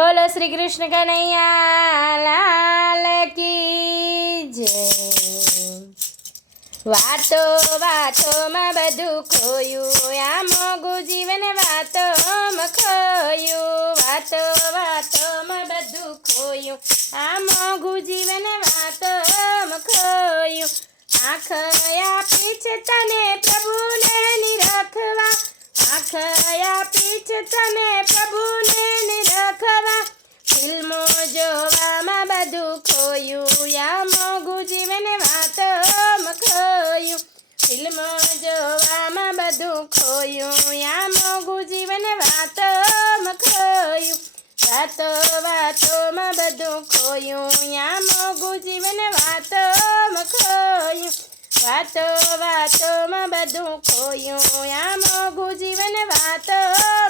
बोलो श्री कृष्ण कन्हैया लाल की जय। वातो वातो में बधु खोयु आ मोगु जीवन वातो में खोयु। वातो वातो में बधु खोयु आ मोगु जीवन वातो में खोयु। आखया पीछ तने प्रभु ने निरखवा। आखया पीछ तने प्रभु ने निरखवा। फिल्मो जोवामां बधु खोयु या मोगु जीवन वातो में खोयु। फिल्मो जोवामां बधु खोयु या मोगु जीवन वातो में खोयु। वातो वातो में बधु खोयु या मोगु जीवन वातो में खोयु। वातो वातो में बधु खोयु या मोगु जीवन वातो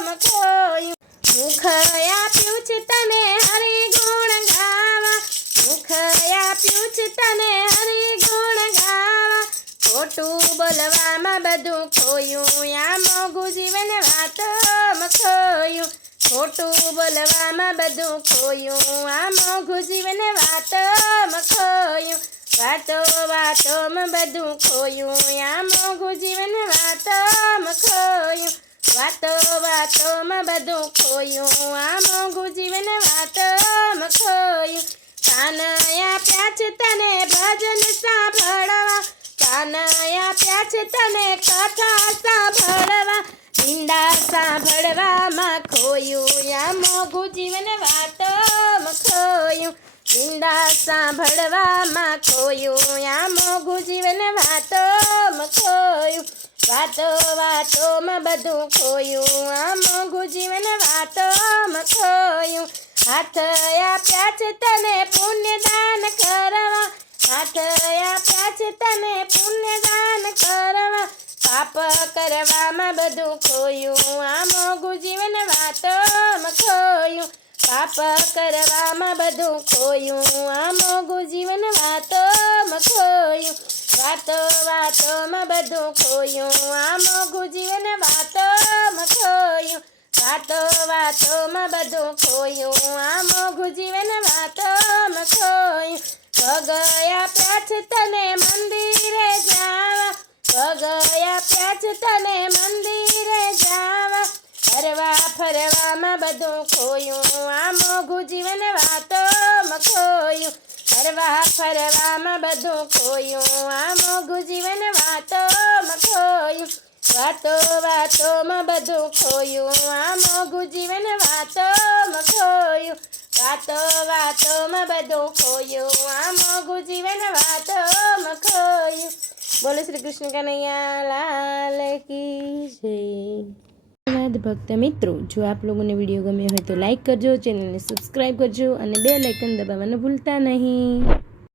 में खोयु। मुख आप्युं छे तने हरि गुण गावा। मुख आप्युं छे तने हरि गुण गावा। खोटुं बोलवामां बधु खोयु या मोगु जीवन वातो में खोयु। खोटुं बोलवामां बधु खोयु आ मोगु जीवन वातो में खोयु। वातो वातो में बधु खोयु या मोगु जीवन वातो में खोयु। वातो वातो में बधु खोयु आ मोगु जीवन वातो में खोयु। कान आप्या छे तने भजन सांभळवा। कान आप्या छे तने कथा सांभळवा। निंदा सांभळवामां खोयु या मोगु जीवन वातो में खोयु। निंदा सांभळवामां खोयु या मोगु जीवन वातो में खोयु। वातो वातो में बधु खोयु आ मोगु जीवन वातो में खोयु। हाथ आप्या छे तने पुण्यदान करवा। हाथ आप्या छे तने पुण्यदान करवा। पाप करवामां बधु खोयु आ मोगु जीवन वातो में खोयु। पाप करवामां बधु खोयु आ मोगु जीवन वातो में खोयु। वातो वातो में बधु खोयु आ मोगु जीवन वातो में खोयु। वातो वातो में बधु खोयु आ मोगु जीवन वातो में खोयु। पग आप्या छे तने मंदिरे जावा। पग आप्या छे तने मंदिरे जावा। हरवा फरवामां बधु खोयु आ मोगु जीवन वातो में खोयु। हरवा फरवामां बधु खोयु आ मोगु जीवन वातो में खोयु। वातो वातो में बधु खोयु आ मोगु जीवन वातो में खोयु। वातो वातो में बधु खोयु आ मोगु जीवन वातो में खोयु। बोलो श्री कृष्ण कन्हैया लाल की जय। भक्त मित्रों, जो आप लोगों ने वीडियो गम्यो हो तो लाइक करजो, चैनल ने सब्सक्राइब करजो और बेल आइकन दबाववानुं भूलता नहीं।